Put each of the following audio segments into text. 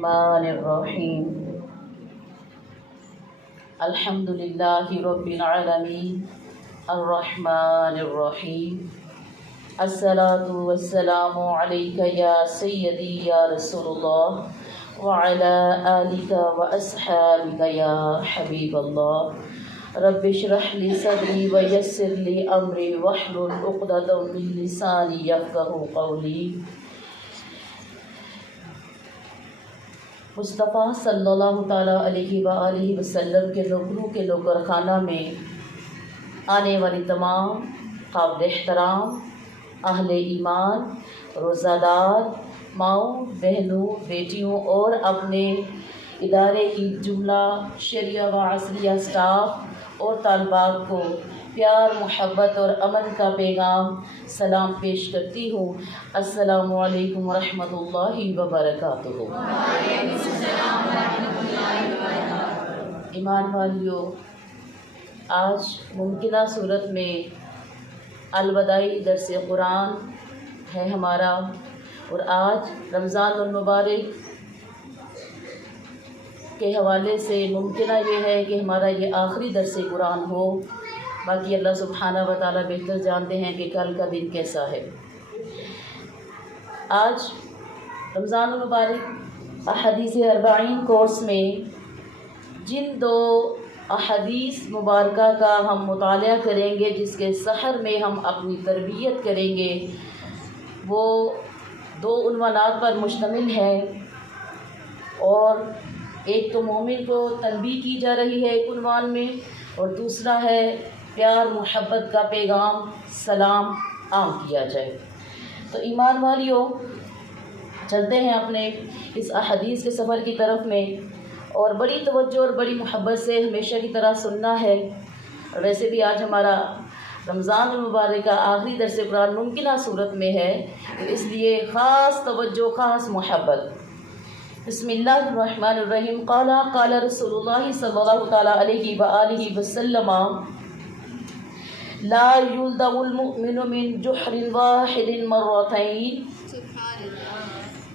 الرحمن الرحیم الحمد للہ رب العالمین الرحمن الرحیم الصلاۃ والسلام علیک یا سیدی یا رسول اللہ وعلی آلک واصحابک یا حبیب اللہ رب اشرح لی صدری ویسر لی امری واحلل عقدۃ من لسانی یفقہوا قولی۔ مصطفیٰ صلی اللہ تعالیٰ علیہ وآلہ وسلم کے نوکروں کے نوکر خانہ میں آنے والی تمام قابل احترام اہل ایمان، روزہ دار ماؤں، بہنوں، بیٹیوں اور اپنے ادارے کی جملہ شریعہ و عصریہ اسٹاف اور طالبات کو پیار، محبت اور امن کا پیغام سلام پیش کرتی ہوں۔ السلام علیکم ورحمۃ اللہ وبرکاتہ۔ ایمان والیو، آج ممکنہ صورت میں الوداعی درس قرآن ہے ہمارا، اور آج رمضان المبارک کے حوالے سے ممکنہ یہ ہے کہ ہمارا یہ آخری درس قرآن ہو۔ باقی اللہ سبحانہ و تعالیٰ بہتر جانتے ہیں کہ کل کا دن کیسا ہے۔ آج رمضان المبارک احادیث اربعین کورس میں جن دو احادیث مبارکہ کا ہم مطالعہ کریں گے، جس کے سحر میں ہم اپنی تربیت کریں گے، وہ دو عنوانات پر مشتمل ہے، اور ایک تو مومن کو تنبیہ کی جا رہی ہے ایک عنوان میں، اور دوسرا ہے پیار محبت کا پیغام سلام عام کیا جائے۔ تو ایمان والیوں، چلتے ہیں اپنے اس احادیث کے سفر کی طرف میں، اور بڑی توجہ اور بڑی محبت سے ہمیشہ کی طرح سننا ہے۔ ویسے بھی آج ہمارا رمضان المبارک کا آخری درس قرآن ممکنہ صورت میں ہے، تو اس لیے خاص توجہ، خاص محبت۔ بسم اللہ الرحمن الرحیم۔ قال رسول اللہ صلی اللہ تعالیٰ علیہ وآلہ وسلم لا یلدغ المؤمن من جحر واحد مرتین۔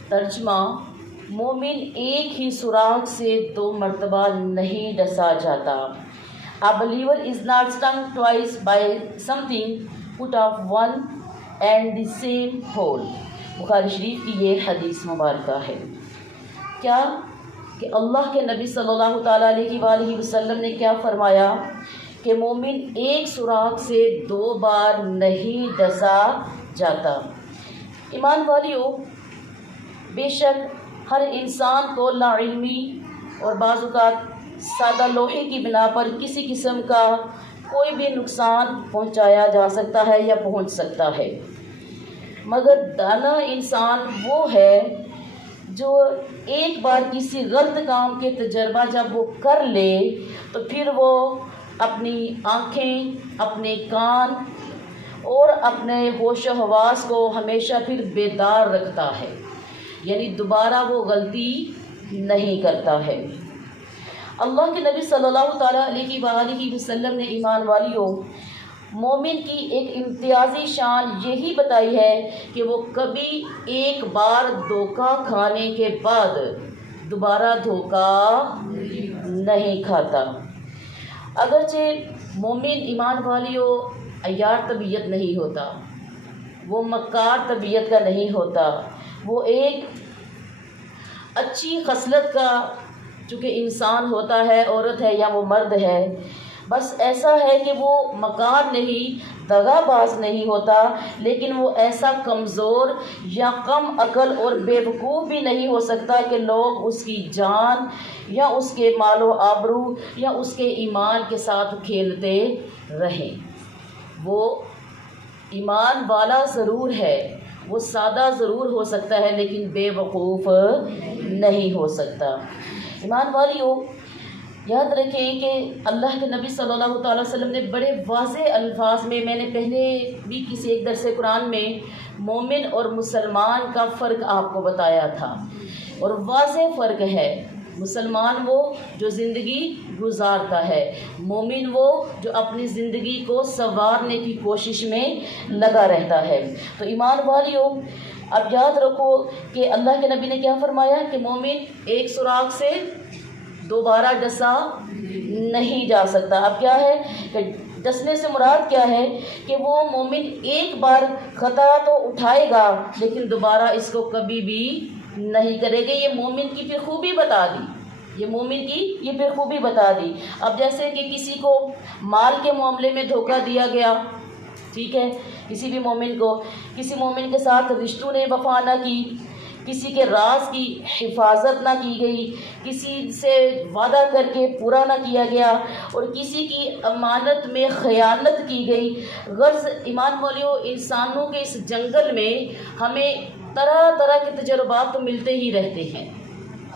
ترجمہ: مومن ایک ہی سوراخ سے دو مرتبہ نہیں ڈسا جاتا۔ A believer is not stung twice by something put of one and the same hole۔ بخاری شریف کی یہ حدیث مبارکہ ہے۔ کیا کہ اللہ کے نبی صلی اللہ تعالیٰ علیہ وآلہ وسلم نے کیا فرمایا کہ مومن ایک سوراخ سے دو بار نہیں ڈسا جاتا۔ ایمان والیوں، بے شک ہر انسان کو لا علمی اور بعض اوقات سادہ لوہے کی بنا پر کسی قسم کا کوئی بھی نقصان پہنچایا جا سکتا ہے یا پہنچ سکتا ہے، مگر دانا انسان وہ ہے جو ایک بار کسی غلط کام کے تجربہ جب وہ کر لے تو پھر وہ اپنی آنکھیں، اپنے کان اور اپنے ہوش و حواس کو ہمیشہ پھر بیدار رکھتا ہے، یعنی دوبارہ وہ غلطی نہیں کرتا ہے۔ اللہ کے نبی صلی اللہ تعالیٰ علیہ وآلہ وسلم نے ایمان والیوں مومن کی ایک امتیازی شان یہی بتائی ہے کہ وہ کبھی ایک بار دھوکہ کھانے کے بعد دوبارہ دھوکہ نہیں کھاتا۔ اگرچہ مومن ایمان والیوں عیار طبیعت نہیں ہوتا، وہ مکار طبیعت کا نہیں ہوتا، وہ ایک اچھی خصلت کا چونکہ انسان ہوتا ہے، عورت ہے یا وہ مرد ہے، بس ایسا ہے کہ وہ مکار نہیں، دغا باز نہیں ہوتا، لیکن وہ ایسا کمزور یا کم عقل اور بے وقوف بھی نہیں ہو سکتا کہ لوگ اس کی جان یا اس کے مال و آبرو یا اس کے ایمان کے ساتھ کھیلتے رہیں۔ وہ ایمان والا ضرور ہے، وہ سادہ ضرور ہو سکتا ہے، لیکن بے وقوف نہیں ہو سکتا۔ ایمان والیوں، یاد رکھیں کہ اللہ کے نبی صلی اللہ تعالیٰ وسلم نے بڑے واضح الفاظ میں نے پہلے بھی کسی ایک درس قرآن میں مومن اور مسلمان کا فرق آپ کو بتایا تھا، اور واضح فرق ہے۔ مسلمان وہ جو زندگی گزارتا ہے، مومن وہ جو اپنی زندگی کو سنوارنے کی کوشش میں لگا رہتا ہے۔ تو ایمان والیوں، اب یاد رکھو کہ اللہ کے نبی نے کیا فرمایا کہ مومن ایک سوراخ سے دوبارہ ڈسا نہیں جا سکتا. اب کیا ہے کہ ڈسنے سے مراد کیا ہے کہ وہ مومن ایک بار خطا تو اٹھائے گا لیکن دوبارہ اس کو کبھی بھی نہیں کرے گا. یہ مومن کی پھر خوبی بتا دی, یہ مومن کی یہ پھر خوبی بتا دی. اب جیسے کہ کسی کو مال کے معاملے میں دھوکہ دیا گیا, ٹھیک ہے, کسی بھی مومن کو کسی مومن کے ساتھ رشتوں نے وفا نہ کی, کسی کے راز کی حفاظت نہ کی گئی, کسی سے وعدہ کر کے پورا نہ کیا گیا اور کسی کی امانت میں خیانت کی گئی. غرض ایمان والیو, انسانوں کے اس جنگل میں ہمیں طرح طرح کے تجربات تو ملتے ہی رہتے ہیں.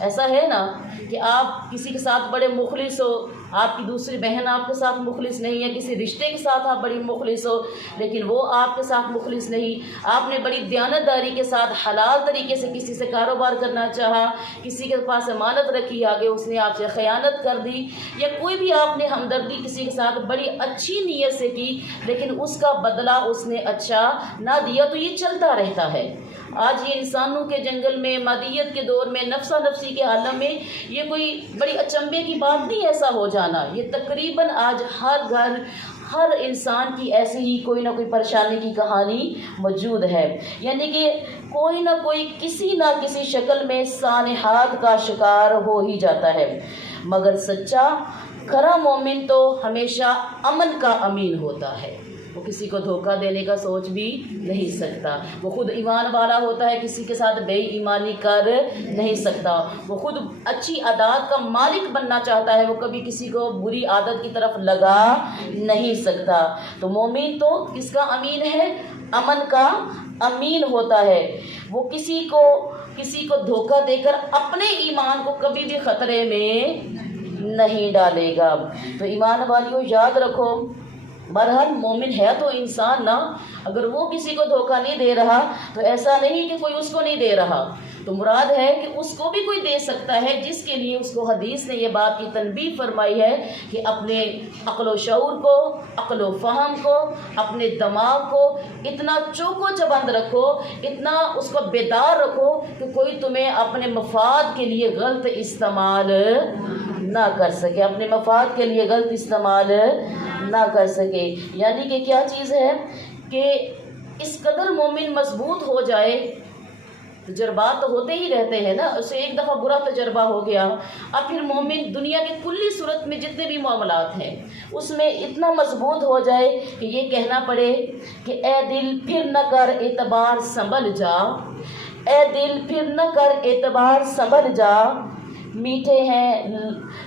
ایسا ہے نا کہ آپ کسی کے ساتھ بڑے مخلص ہو, آپ کی دوسری بہن آپ کے ساتھ مخلص نہیں ہے, کسی رشتے کے ساتھ آپ بڑی مخلص ہو لیکن وہ آپ کے ساتھ مخلص نہیں, آپ نے بڑی دیانتداری کے ساتھ حلال طریقے سے کسی سے کاروبار کرنا چاہا, کسی کے پاس امانت رکھی, آگے اس نے آپ سے خیانت کر دی, یا کوئی بھی آپ نے ہمدردی کسی کے ساتھ بڑی اچھی نیت سے کی لیکن اس کا بدلہ اس نے اچھا نہ دیا, تو یہ چلتا رہتا ہے. آج یہ انسانوں کے جنگل میں, مادیت کے دور میں, نفسا نفسی کے عالم میں یہ کوئی بڑی اچنبے کی بات نہیں ایسا ہو جانا. یہ تقریباً آج ہر گھر, ہر انسان کی ایسے ہی کوئی نہ کوئی پریشانی کی کہانی موجود ہے. یعنی کہ کوئی نہ کوئی کسی نہ کسی شکل میں سانحات کا شکار ہو ہی جاتا ہے. مگر سچا کھرا مومن تو ہمیشہ امن کا امین ہوتا ہے. وہ کسی کو دھوکہ دینے کا سوچ بھی نہیں سکتا. وہ خود ایمان والا ہوتا ہے, کسی کے ساتھ بے ایمانی کر نہیں سکتا. وہ خود اچھی عادات کا مالک بننا چاہتا ہے, وہ کبھی کسی کو بری عادت کی طرف لگا نہیں سکتا. تو مومن تو کس کا امین ہے؟ امن کا امین ہوتا ہے. وہ کسی کو دھوکہ دے کر اپنے ایمان کو کبھی بھی خطرے میں نہیں ڈالے گا. تو ایمان والیوں یاد رکھو, بہرحال مومن ہے تو انسان نا, اگر وہ کسی کو دھوکہ نہیں دے رہا تو ایسا نہیں کہ کوئی اس کو نہیں دے رہا, تو مراد ہے کہ اس کو بھی کوئی دے سکتا ہے, جس کے لیے اس کو حدیث نے یہ بات کی تنبیہ فرمائی ہے کہ اپنے عقل و شعور کو, عقل و فہم کو, اپنے دماغ کو اتنا چوک و چبند رکھو, اتنا اس کو بیدار رکھو کہ کوئی تمہیں اپنے مفاد کے لیے غلط استعمال نہ کر سکے, اپنے مفاد کے لیے غلط استعمال نہ کر سکے. یعنی کہ کیا چیز ہے کہ اس قدر مومن مضبوط ہو جائے, تجربات تو ہوتے ہی رہتے ہیں نا, اسے ایک دفعہ برا تجربہ ہو گیا, اب پھر مومن دنیا کی کلی صورت میں جتنے بھی معاملات ہیں اس میں اتنا مضبوط ہو جائے کہ یہ کہنا پڑے کہ اے دل پھر نہ کر اعتبار سنبھل جا, اے دل پھر نہ کر اعتبار سنبھل جا, میٹھے ہیں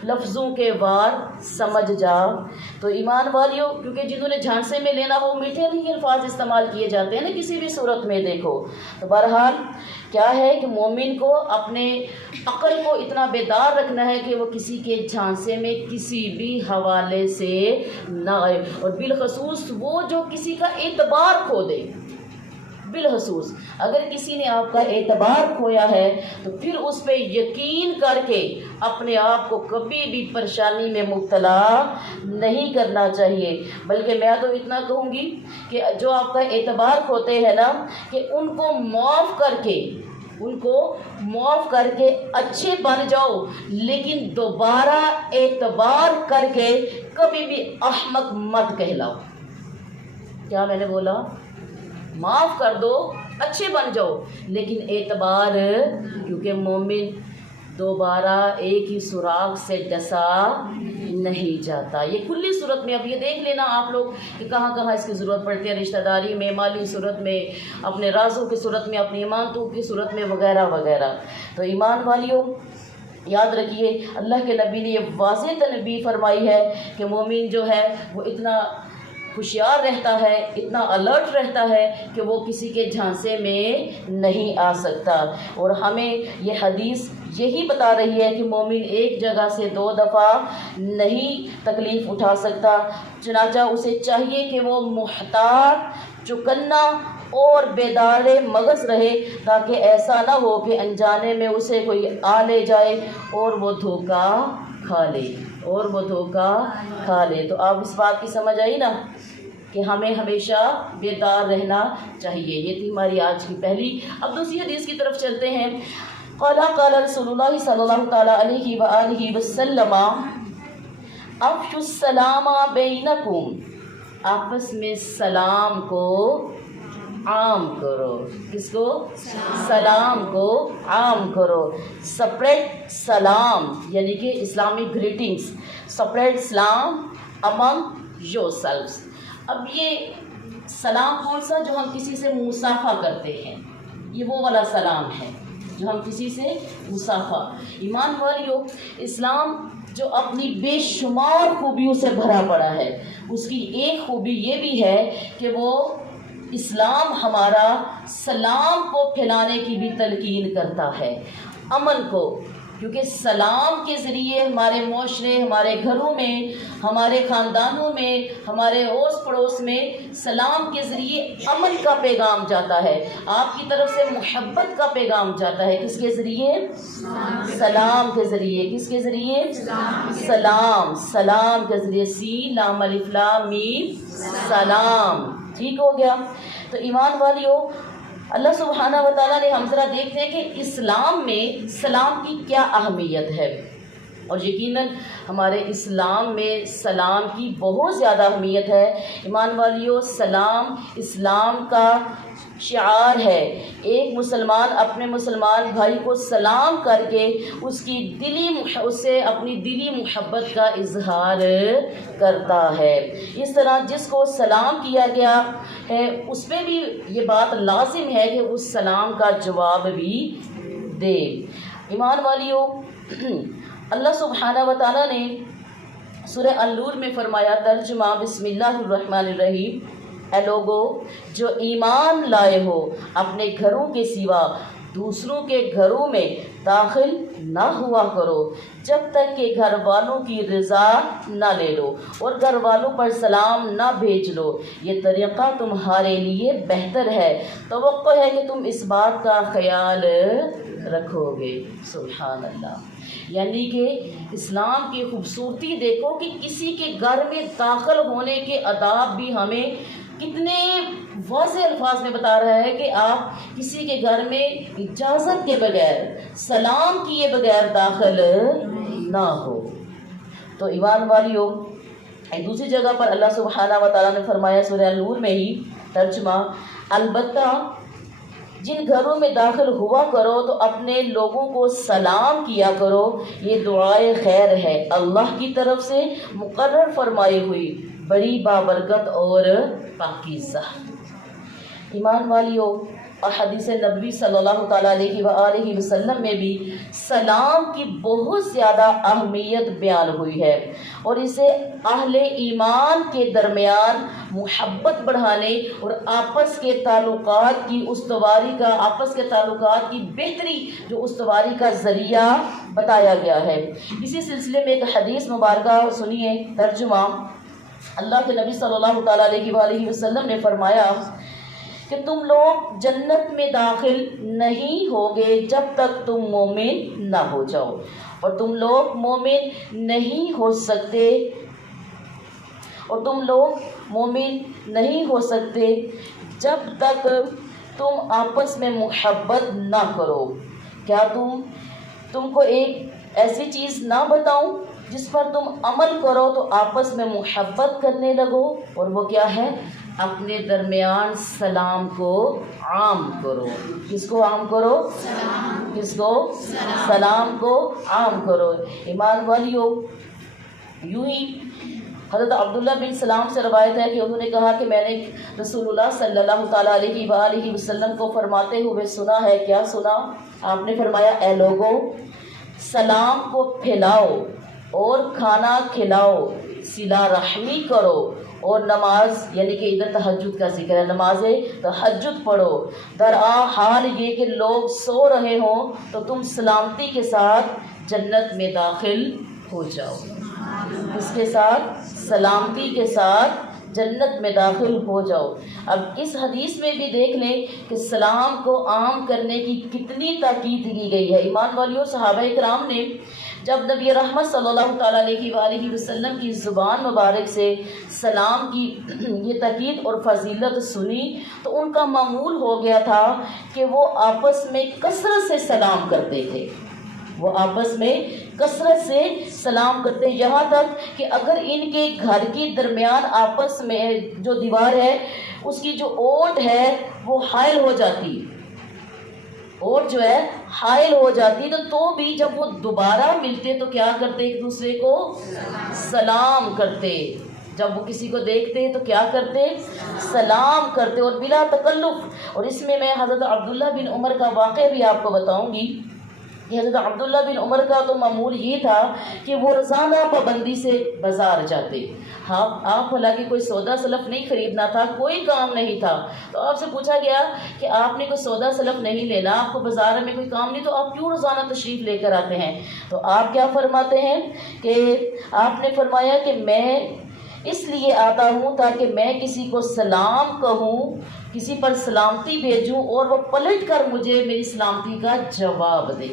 لفظوں کے وار سمجھ جا. تو ایمان والیوں, کیونکہ جنہوں نے جھانسے میں لینا ہو میٹھے ہی الفاظ استعمال کیے جاتے ہیں نا کسی بھی صورت میں دیکھو. تو بہرحال کیا ہے کہ مومن کو اپنے عقل کو اتنا بیدار رکھنا ہے کہ وہ کسی کے جھانسے میں کسی بھی حوالے سے نہ آئے, اور بالخصوص وہ جو کسی کا اعتبار کھو دے. بالخصوص اگر کسی نے آپ کا اعتبار کھویا ہے تو پھر اس پہ یقین کر کے اپنے آپ کو کبھی بھی پریشانی میں مبتلا نہیں کرنا چاہیے. بلکہ میں تو اتنا کہوں گی کہ جو آپ کا اعتبار کھوتے ہیں نا, کہ ان کو معاف کر کے اچھے بن جاؤ, لیکن دوبارہ اعتبار کر کے کبھی بھی احمق مت کہلاؤ. کیا میں نے بولا؟ معاف کر دو, اچھے بن جاؤ, لیکن اعتبار, کیونکہ مومن دوبارہ ایک ہی سوراخ سے ڈسا نہیں جاتا. یہ کلی صورت میں اب یہ دیکھ لینا آپ لوگ کہ کہاں کہاں اس کی ضرورت پڑتی ہے, رشتہ داری میں, مالی صورت میں, اپنے رازوں کی صورت میں, اپنی امانتوں کی صورت میں, وغیرہ وغیرہ. تو ایمان والیوں یاد رکھیے, اللہ کے نبی نے یہ واضح تنبیہ فرمائی ہے کہ مومن جو ہے وہ اتنا ہوشیار رہتا ہے, اتنا الرٹ رہتا ہے کہ وہ کسی کے جھانسے میں نہیں آ سکتا. اور ہمیں یہ حدیث یہی بتا رہی ہے کہ مومن ایک جگہ سے 2 دفعہ نہیں تکلیف اٹھا سکتا, چنانچہ اسے چاہیے کہ وہ محتاط, چکنا اور بیدار مغز رہے, تاکہ ایسا نہ ہو کہ انجانے میں اسے کوئی آ لے جائے اور وہ دھوکہ کھا لے. تو آپ اس بات کی سمجھ آئی نا کہ ہمیں ہمیشہ بیدار رہنا چاہیے۔ یہ تھی ہماری آج کی پہلی۔ اب دوسری حدیث کی طرف چلتے ہیں۔ قال رسول اللہ صلی اللہ تعالیٰ علیہ وآلہ وسلم افشوا السلام بینکم، آپس میں سلام کو عام کرو۔ کس کو؟ سلام کو عام کرو۔ سپریٹ سلام یعنی کہ اسلامک گریٹنگس، سپریٹ سلام امنگ یور سیلفس۔ اب یہ سلام کون سا؟ جو ہم کسی سے مصافحہ کرتے ہیں، یہ وہ والا سلام ہے جو ہم کسی سے مصافحہ۔ ایمان والیو، اسلام جو اپنی بے شمار خوبیوں سے بھرا پڑا ہے، اس کی ایک خوبی یہ بھی ہے کہ وہ اسلام ہمارا سلام کو پھیلانے کی بھی تلقین کرتا ہے، امن کو، کیونکہ سلام کے ذریعے ہمارے معاشرے، ہمارے گھروں میں، ہمارے خاندانوں میں، ہمارے اوس پڑوس میں سلام کے ذریعے امن کا پیغام جاتا ہے، آپ کی طرف سے محبت کا پیغام جاتا ہے۔ کس کے ذریعے؟ سلام کے ذریعے۔ کس کے ذریعے؟ سلام، سلام کے ذریعے۔ سین لام الف لام میم سلام، ٹھیک ہو گیا۔ تو ایمان والیو، اللہ سبحانہ و تعالیٰ نے، ہم ذرا دیکھتے ہیں کہ اسلام میں سلام کی کیا اہمیت ہے، اور یقیناً ہمارے اسلام میں سلام کی بہت زیادہ اہمیت ہے۔ ایمان والیو، سلام اسلام کا شعار ہے۔ ایک مسلمان اپنے مسلمان بھائی کو سلام کر کے اسے اپنی دلی محبت کا اظہار کرتا ہے۔ اس طرح جس کو سلام کیا گیا ہے اس پہ بھی یہ بات لازم ہے کہ اس سلام کا جواب بھی دے۔ ایمان والیو، اللہ سبحانہ و تعالیٰ نے سورہ النور میں فرمایا، ترجمہ بسم اللہ الرحمن الرحیم، اے لوگو جو ایمان لائے ہو، اپنے گھروں کے سوا دوسروں کے گھروں میں داخل نہ ہوا کرو جب تک کہ گھر والوں کی رضا نہ لے لو، اور گھر والوں پر سلام نہ بھیج لو، یہ طریقہ تمہارے لیے بہتر ہے، توقع ہے کہ تم اس بات کا خیال رکھو گے۔ سبحان اللہ۔ یعنی کہ اسلام کی خوبصورتی دیکھو کہ کسی کے گھر میں داخل ہونے کے آداب بھی ہمیں کتنے واضح الفاظ میں بتا رہا ہے کہ آپ کسی کے گھر میں اجازت کے بغیر، سلام کیے بغیر داخل نہ ہو۔ تو ایمان والیو، ایک دوسری جگہ پر اللہ سبحانہ و تعالیٰ نے فرمایا سورہ النور میں ہی، ترجمہ، البتہ جن گھروں میں داخل ہوا کرو تو اپنے لوگوں کو سلام کیا کرو، یہ دعائے خیر ہے، اللہ کی طرف سے مقرر فرمائی ہوئی، بڑی بابرکت اور پاکیزہ۔ ایمان والیو، اور حدیث نبوی صلی اللہ تعالیٰ علیہ وآلہ وسلم میں بھی سلام کی بہت زیادہ اہمیت بیان ہوئی ہے، اور اسے اہل ایمان کے درمیان محبت بڑھانے اور آپس کے تعلقات کی استواری کا، آپس کے تعلقات کی بہتری جو استواری کا ذریعہ بتایا گیا ہے۔ اسی سلسلے میں ایک حدیث مبارکہ سنیے، ترجمہ، اللہ کے نبی صلی اللہ تعالیٰ علیہ وآلہ وسلم نے فرمایا کہ تم لوگ جنت میں داخل نہیں ہوگے جب تک تم مومن نہ ہو جاؤ، اور تم لوگ مومن نہیں ہو سکتے، جب تک تم آپس میں محبت نہ کرو۔ کیا تم کو ایک ایسی چیز نہ بتاؤں جس پر تم عمل کرو تو آپس میں محبت کرنے لگو، اور وہ کیا ہے؟ اپنے درمیان سلام کو عام کرو۔ کس کو عام کرو؟ کس کو؟ سلام کو عام کرو۔ ایمان والیو، یوں ہی حضرت عبداللہ بن سلام سے روایت ہے کہ انہوں نے کہا کہ میں نے رسول اللہ صلی اللہ تعالیٰ علیہ وآلہ وسلم کو فرماتے ہوئے سنا ہے۔ کیا سنا؟ آپ نے فرمایا، اے لوگو سلام کو پھیلاؤ اور کھانا کھلاؤ، صلہ رحمی کرو، اور نماز، یعنی کہ ادھر تہجد کا ذکر ہے، نماز تہجد پڑھو، درآ حال یہ کہ لوگ سو رہے ہوں تو تم سلامتی کے ساتھ جنت میں داخل ہو جاؤ۔ اس کے ساتھ سلامتی کے ساتھ جنت میں داخل ہو جاؤ۔ اب اس حدیث میں بھی دیکھ لیں کہ سلام کو عام کرنے کی کتنی تاکید کی گئی ہے۔ ایمان والیوں، صحابہ کرام نے جب نبی رحمت صلی اللہ تعالیٰ علیہ وآلہ وسلم کی زبان مبارک سے سلام کی یہ تاکید اور فضیلت سنی تو ان کا معمول ہو گیا تھا کہ وہ آپس میں کثرت سے سلام کرتے تھے، وہ آپس میں کثرت سے سلام کرتے، یہاں تک کہ اگر ان کے گھر کے درمیان آپس میں جو دیوار ہے اس کی جو اوٹ ہے وہ حائل ہو جاتی، اور جو ہے حائل ہو جاتی تو بھی جب وہ دوبارہ ملتے تو کیا کرتے؟ ایک دوسرے کو سلام کرتے، جب وہ کسی کو دیکھتے تو کیا کرتے؟ سلام کرتے، اور بلا تکلف۔ اور اس میں حضرت عبداللہ بن عمر کا واقعہ بھی آپ کو بتاؤں گی کہ حضرت عبداللہ بن عمر کا تو معمول یہ تھا کہ وہ روزانہ پابندی سے بازار جاتے۔ ہاں، آپ حالانکہ کوئی سودا سلف نہیں خریدنا تھا، کوئی کام نہیں تھا، تو آپ سے پوچھا گیا کہ آپ نے کوئی سودا سلف نہیں لینا، آپ کو بازار میں کوئی کام نہیں، تو آپ کیوں روزانہ تشریف لے کر آتے ہیں؟ تو آپ کیا فرماتے ہیں کہ آپ نے فرمایا کہ میں اس لیے آتا ہوں تاکہ میں کسی کو سلام کہوں، کسی پر سلامتی بھیجوں اور وہ پلٹ کر مجھے میری سلامتی کا جواب دے۔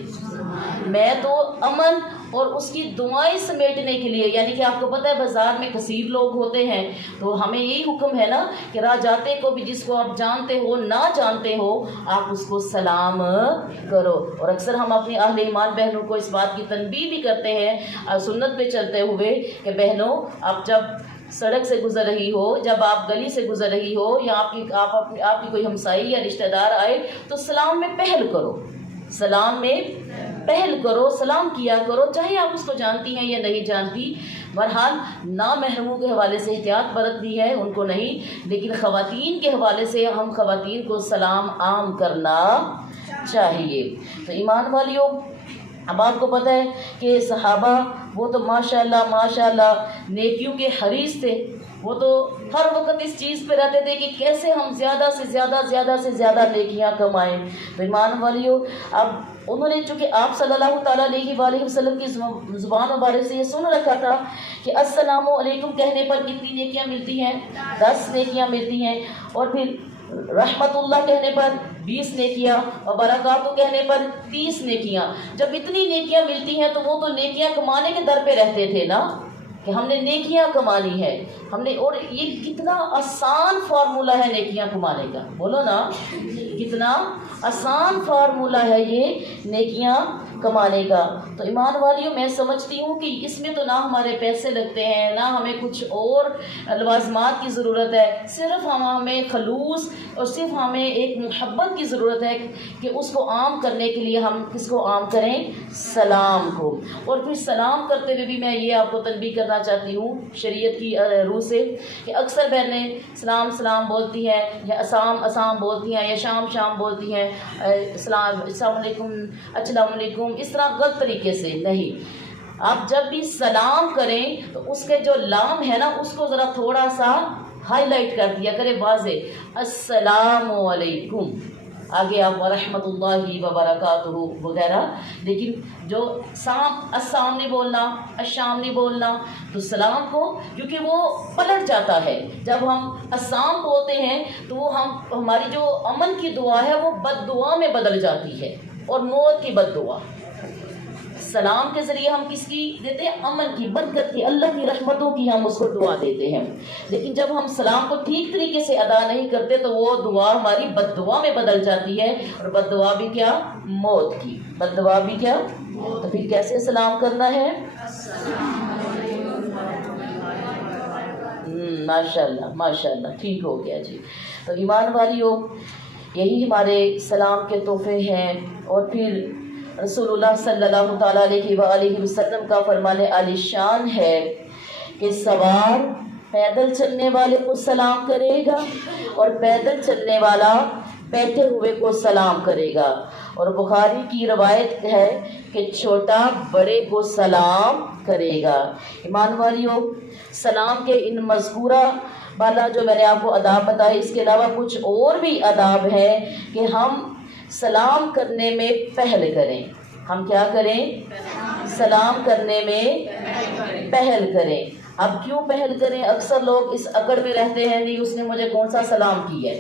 میں تو امن اور اس کی دعائیں سمیٹنے کے لیے، یعنی کہ آپ کو پتہ ہے بازار میں کثیر لوگ ہوتے ہیں، تو ہمیں یہی حکم ہے نا کہ راہ جاتے کو بھی جس کو آپ جانتے ہو نہ جانتے ہو آپ اس کو سلام کرو۔ اور اکثر ہم اپنی اہل ایمان بہنوں کو اس بات کی تنبیہ بھی کرتے ہیں سنت پہ چلتے ہوئے کہ بہنوں، آپ جب سڑک سے گزر رہی ہو، جب آپ گلی سے گزر رہی ہو، یا آپ کی کوئی ہمسائی یا رشتہ دار آئے تو سلام میں پہل کرو، سلام میں پہل کرو، سلام کیا کرو، چاہے آپ اس کو جانتی ہیں یا نہیں جانتی۔ بہرحال نامحرموں کے حوالے سے احتیاط برتنی ہے، ان کو نہیں، لیکن خواتین کے حوالے سے ہم خواتین کو سلام عام کرنا چاہیے۔ تو ایمان والیوں، اب آپ کو پتہ ہے کہ صحابہ وہ تو ماشاءاللہ نیکیوں کے حریص تھے، وہ تو ہر وقت اس چیز پہ رہتے تھے کہ کیسے ہم زیادہ سے زیادہ نیکیاں کمائیں۔ تو ایمان والیوں، اب انہوں نے چونکہ آپ صلی اللہ تعالیٰ علیہ وآلہ وسلم کی زبان مبارک سے یہ سن رکھا تھا کہ السلام علیکم کہنے پر کتنی نیکیاں ملتی ہیں؟ 10 نیکیاں ملتی ہیں، اور پھر رحمت اللہ کہنے پر 20 نیکیاں، اور برکاتہ کہنے پر 30 نیکیاں۔ جب اتنی نیکیاں ملتی ہیں تو وہ تو نیکیاں کمانے کے در پہ رہتے تھے نا، کہ ہم نے نیکیاں کمانی ہے، ہم نے، اور یہ کتنا آسان فارمولہ ہے نیکیاں کمانے کا، بولو نا، کتنا آسان فارمولہ ہے یہ نیکیاں کمانے کا۔ تو ایمان والیوں، میں سمجھتی ہوں کہ اس میں تو نہ ہمارے پیسے لگتے ہیں، نہ ہمیں کچھ اور لوازمات کی ضرورت ہے، صرف ہمیں خلوص اور صرف ہمیں ایک محبت کی ضرورت ہے کہ اس کو عام کرنے کے لیے ہم کس کو عام کریں؟ سلام کو۔ اور پھر سلام کرتے ہوئے بھی میں یہ آپ کو تنبیہ کرنا چاہتی ہوں شریعت کی روح سے کہ اکثر بہنیں سلام بولتی ہیں، یا اسام بولتی ہیں، یا شام بولتی ہیں، السلام علیکم، السلام علیکم، اس طرح غلط طریقے سے نہیں۔ آپ جب بھی سلام کریں تو اس کے جو لام ہے نا اس کو ذرا تھوڑا سا ہائی لائٹ کر دیا کرے، واضح، السلام علیکم، آگے آپ ورحمۃ اللہ وبرکاتہ وغیرہ، لیکن جو السلام نہیں بولنا، الشام نہیں بولنا۔ تو سلام کو کیونکہ وہ پلٹ جاتا ہے، جب ہم السلام بولتے ہیں تو وہ ہماری جو امن کی دعا ہے وہ بد دعا میں بدل جاتی ہے، اور موت کی بد دعا۔ سلام کے ذریعے ہم کس کی دیتے ہیں؟ امن کی، برکت کی، اللہ کی رحمتوں کی ہم اس کو دعا دیتے ہیں۔ لیکن جب ہم سلام کو ٹھیک طریقے سے ادا نہیں کرتے تو وہ دعا ہماری بد دعا میں بدل جاتی ہے، اور بد دعا بھی کیا؟ موت کی، بد دعا بھی کیا؟ تو پھر کیسے سلام کرنا ہے؟ ماشاءاللہ ٹھیک ہو گیا جی۔ تو ایمان والیوں، یہی ہمارے سلام کے تحفے ہیں۔ اور پھر رسول اللہ صلی اللہ تعالیٰ علیہ وآلہ وسلم کا فرمان عالی شان ہے کہ سوار پیدل چلنے والے کو سلام کرے گا، اور پیدل چلنے والا بیٹھے ہوئے کو سلام کرے گا۔ اور بخاری کی روایت ہے کہ چھوٹا بڑے کو سلام کرے گا۔ ایمان والیوں، سلام کے ان مذکورہ والا جو میں نے آپ کو آداب بتائے، اس کے علاوہ کچھ اور بھی آداب ہیں کہ ہم سلام کرنے میں پہل کریں۔ ہم کیا کریں؟ سلام کرنے میں پہل کریں۔ اب کیوں پہل کریں؟ اکثر لوگ اس اکڑ میں رہتے ہیں، نہیں اس نے مجھے کون سا سلام کیا ہے،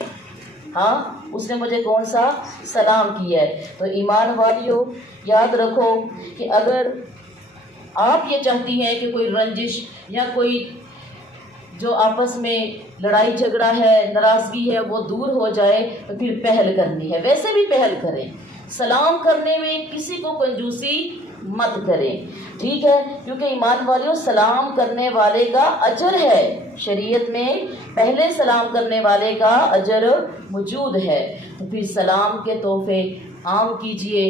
ہاں اس نے مجھے کون سا سلام کیا ہے۔ تو ایمان والیوں یاد رکھو کہ اگر آپ یہ چاہتی ہیں کہ کوئی رنجش یا کوئی جو آپس میں لڑائی جھگڑا ہے، ناراضگی ہے، وہ دور ہو جائے تو پھر پہل کرنی ہے۔ ویسے بھی پہل کریں، سلام کرنے میں کسی کو کنجوسی مت کریں، ٹھیک ہے؟ کیونکہ ایمان والیوں سلام کرنے والے کا اجر ہے، شریعت میں پہلے سلام کرنے والے کا اجر موجود ہے۔ تو پھر سلام کے تحفے عام کیجئے،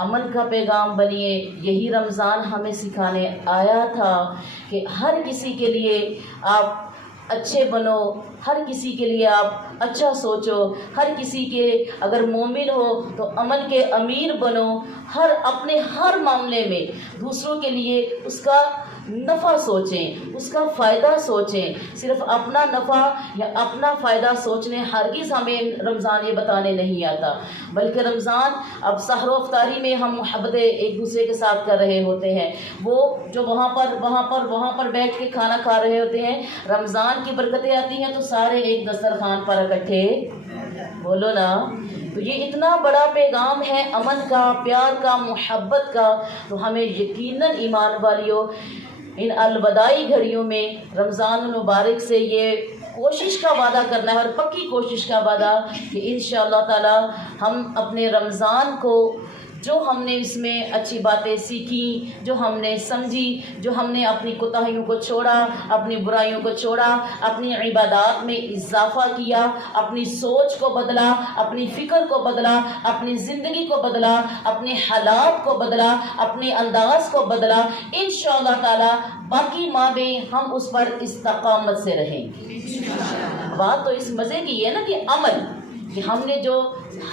امن کا پیغام بنیے۔ یہی رمضان ہمیں سکھانے آیا تھا کہ ہر کسی کے لیے آپ اچھے بنو، ہر کسی کے لیے آپ اچھا سوچو، ہر کسی کے اگر مومن ہو تو امن کے امیر بنو، اپنے ہر معاملے میں دوسروں کے لیے اس کا نفع سوچیں، اس کا فائدہ سوچیں۔ صرف اپنا نفع یا اپنا فائدہ سوچنے ہرگز ہمیں رمضان یہ بتانے نہیں آتا، بلکہ رمضان اب سحر و افطاری میں ہم محبتیں ایک دوسرے کے ساتھ کر رہے ہوتے ہیں، وہ جو وہاں پر بیٹھ کے کھانا کھا رہے ہوتے ہیں، رمضان کی برکتیں آتی ہیں تو سارے ایک دسترخوان پر اکٹھے، بولو نا۔ تو یہ اتنا بڑا پیغام ہے امن کا، پیار کا، محبت کا، تو ہمیں یقیناً ایمان والیوں ان الوداعی گھڑیوں میں رمضان المبارک سے یہ کوشش کا وعدہ کرنا ہے، اور پکی کوشش کا وعدہ کہ انشاءاللہ تعالی ہم اپنے رمضان کو جو ہم نے اس میں اچھی باتیں سیکھیں، جو ہم نے سمجھی، جو ہم نے اپنی کوتاہیوں کو چھوڑا، اپنی برائیوں کو چھوڑا، اپنی عبادات میں اضافہ کیا، اپنی سوچ کو بدلا، اپنی فکر کو بدلا، اپنی زندگی کو بدلا، اپنے حالات کو بدلا، اپنے انداز کو بدلا، انشاءاللہ تعالی باقی ماہ میں ہم اس پر استقامت سے رہیں گے۔ بات تو اس مزے کی ہے نا کہ عمل، کہ ہم نے جو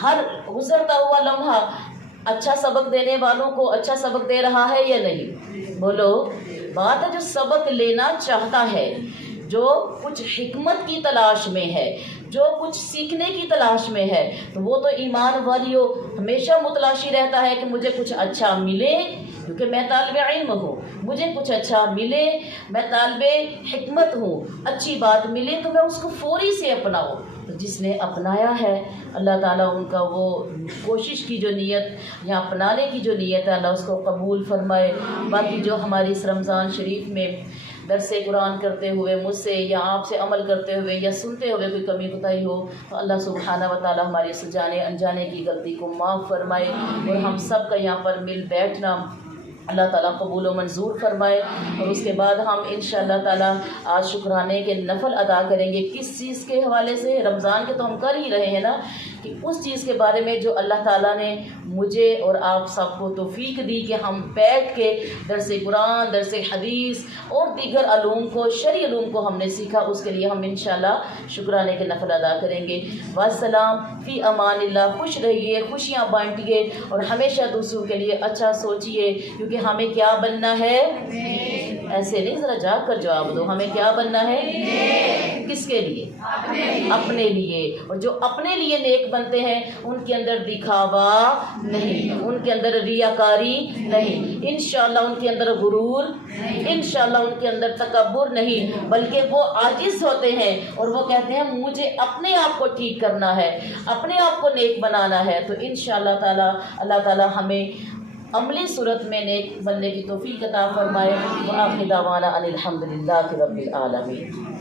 ہر گزرتا ہوا لمحہ اچھا سبق دینے والوں کو اچھا سبق دے رہا ہے یا نہیں؟ بولو۔ بات ہے جو سبق لینا چاہتا ہے، جو کچھ حکمت کی تلاش میں ہے، جو کچھ سیکھنے کی تلاش میں ہے، تو وہ تو ایمان والیوں ہمیشہ متلاشی رہتا ہے کہ مجھے کچھ اچھا ملے، کیونکہ میں طالب علم ہوں، مجھے کچھ اچھا ملے، میں طالب حکمت ہوں، اچھی بات ملے تو میں اس کو فوری سے اپناؤں۔ تو جس نے اپنایا ہے اللہ تعالیٰ ان کا وہ کوشش کی جو نیت یا اپنانے کی جو نیت ہے اللہ اس کو قبول فرمائے۔ باقی جو ہماری اس رمضان شریف میں درس قرآن کرتے ہوئے مجھ سے یا آپ سے عمل کرتے ہوئے یا سنتے ہوئے کوئی کمی کوتاہی ہو تو اللہ سبحانہ و تعالیٰ ہماری اس جانے انجانے کی غلطی کو معاف فرمائے، اور ہم سب کا یہاں پر مل بیٹھنا اللہ تعالیٰ قبول و منظور فرمائے۔ اور اس کے بعد ہم انشاءاللہ تعالیٰ آج شکرانے کے نفل ادا کریں گے۔ کس چیز کے حوالے سے؟ رمضان کے تو ہم کر ہی رہے ہیں نا، کہ اس چیز کے بارے میں جو اللہ تعالیٰ نے مجھے اور آپ سب کو توفیق دی کہ ہم بیٹھ کے درس قرآن، درس حدیث اور دیگر علوم کو، شرعی علوم کو ہم نے سیکھا، اس کے لیے ہم انشاءاللہ شکرانے کے نفل ادا کریں گے۔ والسلام فی امان اللہ۔ خوش رہیے، خوشیاں بانٹیے، اور ہمیشہ دوسروں کے لیے اچھا سوچیے، کیونکہ ہمیں کیا بننا ہے؟ ایسے نہیں، ذرا جاگ کر جواب دو، ہمیں کیا بننا ہے؟ کس کے لیے؟ اپنے لیے۔ اور جو اپنے لیے نیک بنتے ہیں ان کے اندر دکھاوا نہیں، ان کے اندر ریاکاری نہیں، انشاءاللہ ان کے اندر غرور، انشاءاللہ ان کے اندر تکبر نہیں، بلکہ وہ عاجز ہوتے ہیں اور وہ کہتے ہیں مجھے اپنے آپ کو ٹھیک کرنا ہے، اپنے آپ کو نیک بنانا ہے۔ تو انشاءاللہ تعالی اللہ تعالی ہمیں عملی صورت میں نیک بننے کی توفیق عطا فرمائے۔ وآخر دعوانا ان الحمدللہ رب العالمین۔